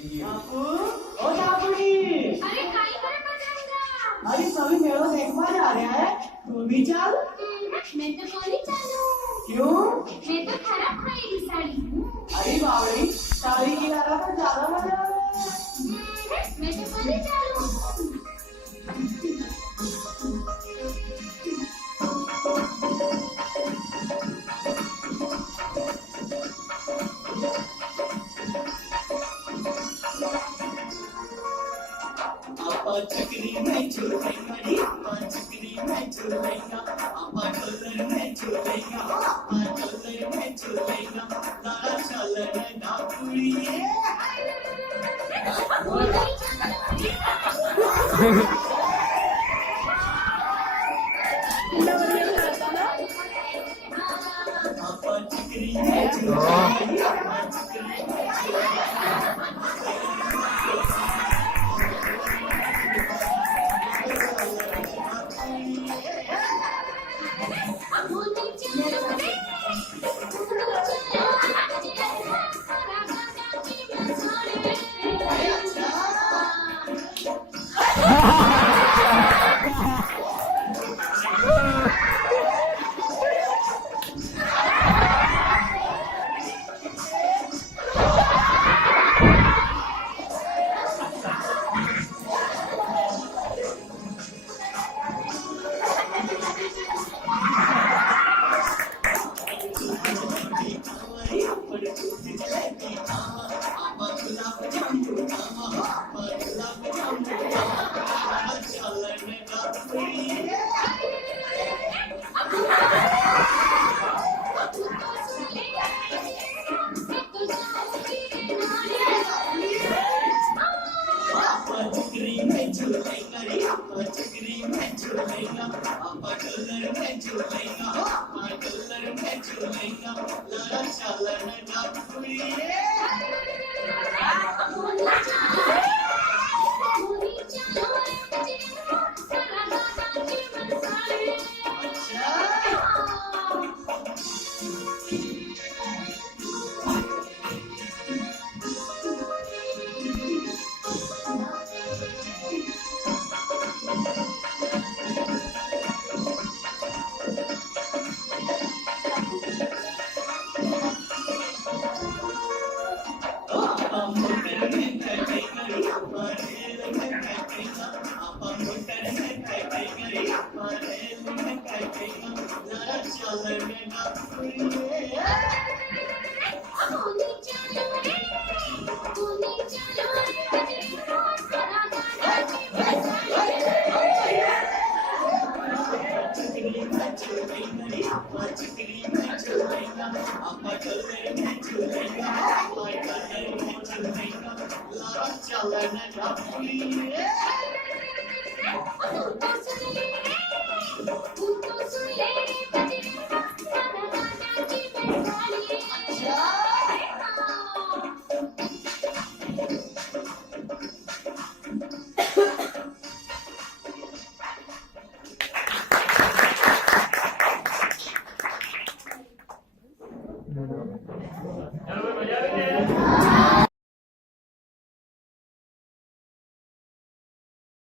बापू ओ बापूजी। अरे काय करे बजरंगा? अरे सभी मेलों देखने जा रहे हैं, तू भी चल। मैं तो नहीं चलूं। क्यों? मैं तो खराब खाई साड़ी। अरे बावड़ी साड़ी की लगा तो ज्यादा मजा आ रहा है। मैं तो नहीं चलूं। चकरी में झूलेंगा, चकरी में झूलेंगा, डोलर में झूलेंगा, डोलर में झूलेंगा, लाला चलन ना कुड़िए। चकरी में झूलेंगा, चकरी में झूलेंगा। चल